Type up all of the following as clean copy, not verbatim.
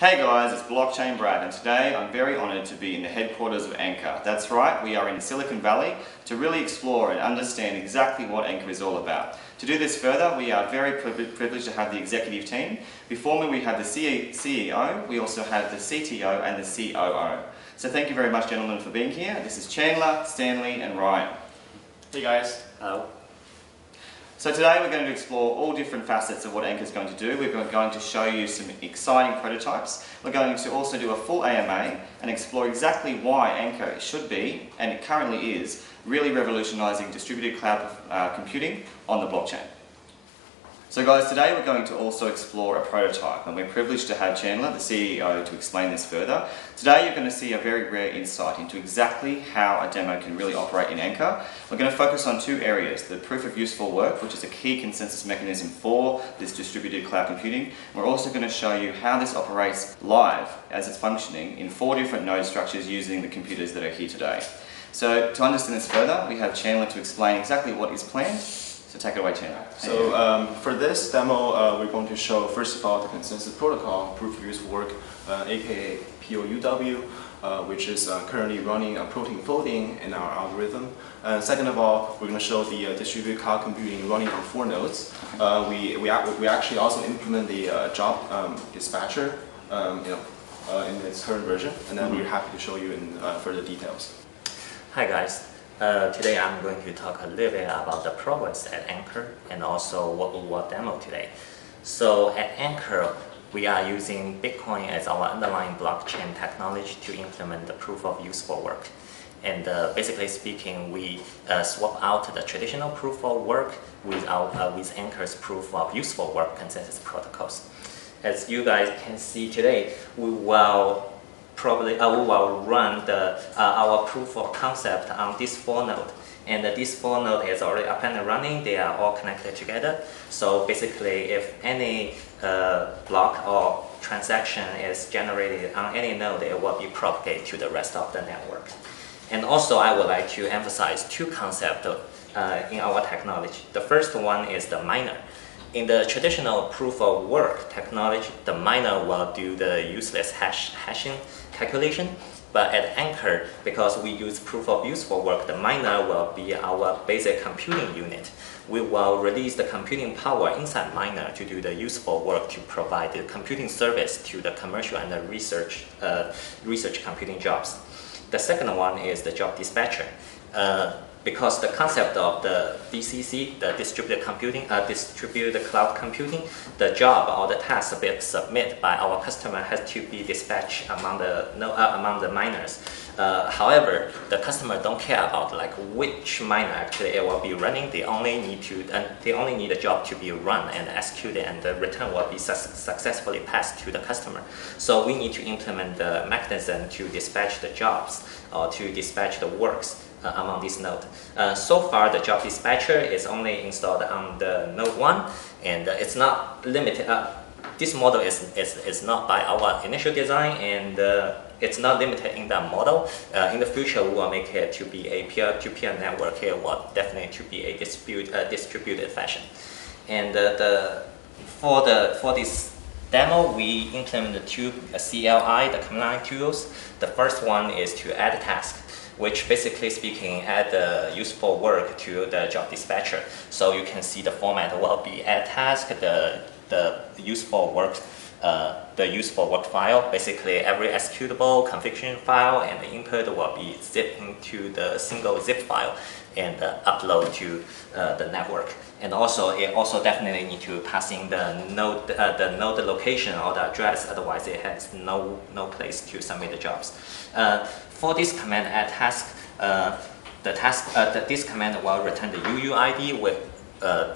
Hey guys, it's Blockchain Brad, and today I'm very honoured to be in the headquarters of AnkR. That's right, we are in Silicon Valley to really explore and understand exactly what AnkR is all about. To do this further, we are very privileged to have the executive team. Before me we have the CEO, we also have the CTO and the COO. So thank you very much gentlemen for being here. This is Chandler, Stanley and Ryan. Hey guys. Hello. So today we're going to explore all different facets of what AnkR is going to do. We're going to show you some exciting prototypes. We're going to also do a full AMA and explore exactly why AnkR should be, and it currently is, really revolutionising distributed cloud computing on the blockchain. So guys, today we're going to also explore a prototype, and we're privileged to have Chandler, the CEO, to explain this further. Today you're going to see a very rare insight into exactly how a demo can really operate in AnkR. We're going to focus on two areas: the proof of useful work, which is a key consensus mechanism for this distributed cloud computing. We're also going to show you how this operates live as it's functioning in 4 different node structures using the computers that are here today. So to understand this further, we have Chandler to explain exactly what is planned. So take it away, Chandler. So for this demo, we're going to show first of all the consensus protocol, proof of useful work, aka POUW, which is currently running a protein folding in our algorithm. Second of all, we're going to show the distributed cloud computing running on 4 nodes. We actually also implement the job dispatcher in its current version, and then we're happy to show you in further details. Hi guys. Today I'm going to talk a little bit about the progress at AnkR and also what we will demo today. So at AnkR, we are using Bitcoin as our underlying blockchain technology to implement the proof of useful work. And basically speaking, we swap out the traditional proof of work with AnkR's proof of useful work consensus protocols. As you guys can see today, we will run our proof of concept on this 4 node, and this 4 node is already up and running. They are all connected together. So basically, if any block or transaction is generated on any node, it will be propagated to the rest of the network. And also, I would like to emphasize 2 concepts in our technology. The first one is the miner. In the traditional proof of work technology, the miner will do the useless hashing calculation. But at AnkR, because we use proof of useful work, the miner will be our basic computing unit. We will release the computing power inside miner to do the useful work to provide the computing service to the commercial and the research computing jobs. The second one is the job dispatcher. Because the concept of the DCC, the distributed cloud computing, the job or the task submitted by our customer has to be dispatched among the miners. However, the customer don't care about which miner actually it will be running. They only need a job to be run and executed, and the return will be successfully passed to the customer. So we need to implement the mechanism to dispatch the jobs or to dispatch the works among this node. So far, the job dispatcher is only installed on the node 1, and it's not limited. This model is not by our initial design, and it's not limited in that model. In the future, we will make it to be a peer-to-peer network. It will definitely to be a distributed fashion. And for this demo, we implemented 2 CLI, the command line tools. The first one is to add a task, which basically speaking add the useful work to the job dispatcher. So you can see the format will be add task, the useful work file. Basically every executable configuration file and the input will be zipped into the single zip file and upload to the network. And also it also definitely need to pass in the node location or the address, otherwise it has no place to submit the jobs. For this command add task, this command will return the UUID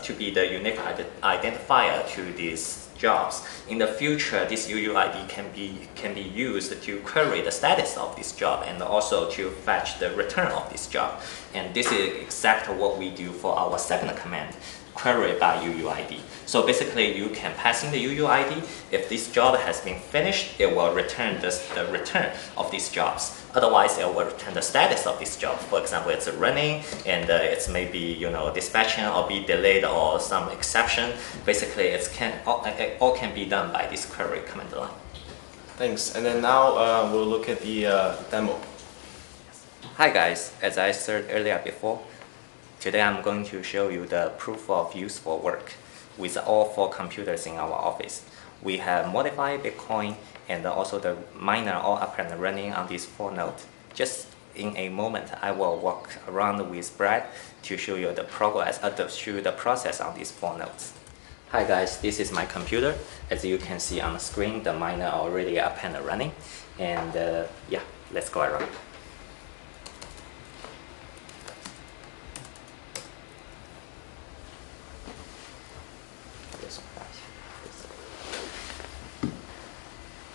to be the unique identifier to these jobs. In the future, this UUID can be used to query the status of this job and also to fetch the return of this job. And this is exactly what we do for our second command, query by UUID. So basically, you can pass in the UUID. If this job has been finished, it will return the return of these jobs. Otherwise, it will return the status of this job. For example, it's running and it's maybe dispatching or be delayed or some exception. Basically, all can be done by this query command line. Thanks. And then now we'll look at the demo. Hi guys, as I said earlier before, today I'm going to show you the proof of useful work with all 4 computers in our office. We have modified Bitcoin and also the miner all up and running on these 4 nodes. Just in a moment, I will walk around with Brad to show you the progress, to show you the process on these 4 nodes. Hi guys, this is my computer. As you can see on the screen, the miner already up and running. And yeah, let's go around.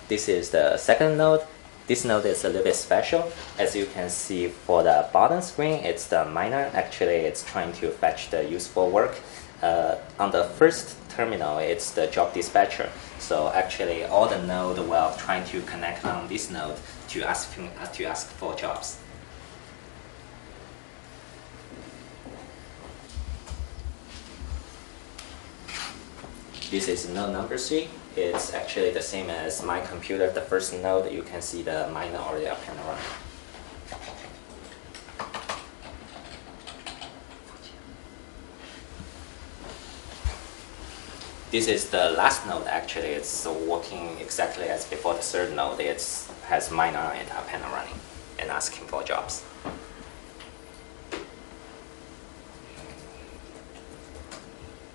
This is the second node. This node is a little bit special. As you can see for the bottom screen, it's the miner. Actually, it's trying to fetch the useful work. On the first terminal, it's the job dispatcher. So actually, all the node will trying to connect on this node to ask for jobs. This is node number 3. It's actually the same as my computer. The first node, you can see the miner already up and running. This is the last node. Actually, it's working exactly as before the third node. It has miner on it up and running and asking for jobs.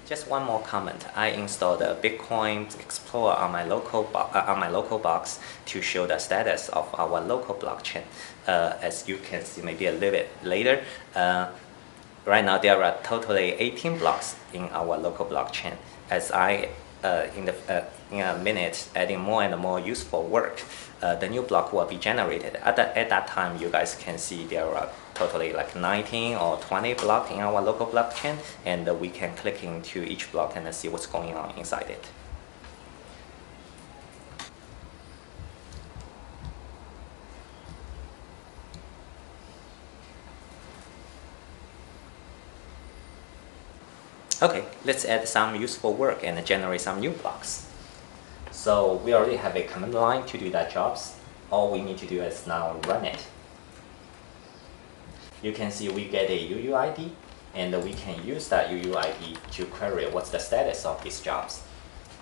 Just one more comment. I installed a Bitcoin Explorer on my local box to show the status of our local blockchain. As you can see, maybe a little bit later, right now there are totally 18 blocks in our local blockchain. As I in a minute adding more and more useful work, the new block will be generated. At that time, you guys can see there are totally like 19 or 20 blocks in our local blockchain, and we can click into each block and see what's going on inside it. Okay, let's add some useful work and generate some new blocks. So we already have a command line to do that jobs. All we need to do is now run it. You can see we get a UUID, and we can use that UUID to query what's the status of these jobs.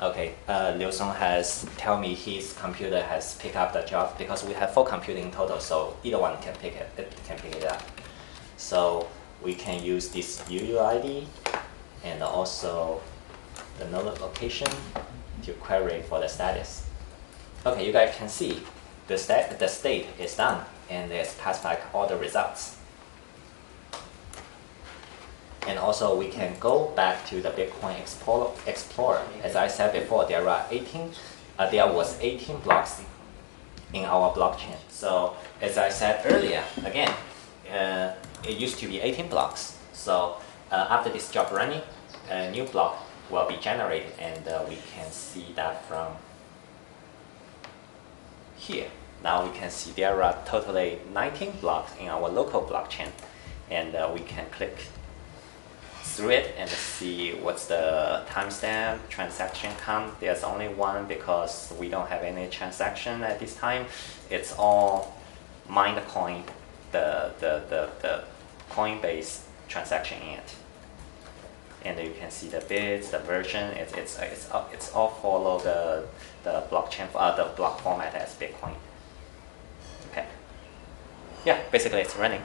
Okay, Liu Song has tell me his computer has picked up the job because we have 4 computers in total, so either one can pick it up. So we can use this UUID and also the node location to query for the status. Okay, you guys can see the state is done, and it's passed back all the results. And also we can go back to the Bitcoin Explorer. As I said before, there was 18 blocks in our blockchain. So as I said earlier, again, it used to be 18 blocks. So after this job running, a new block will be generated, and we can see that from here. Now we can see there are totally 19 blocks in our local blockchain, and we can click through it and see what's the timestamp, transaction count. There's only one because we don't have any transaction at this time. It's all mined coin, the Coinbase transaction in it. And you can see the bits, the version. It's all follow the blockchain, the block format as Bitcoin. Okay. Yeah, basically it's running.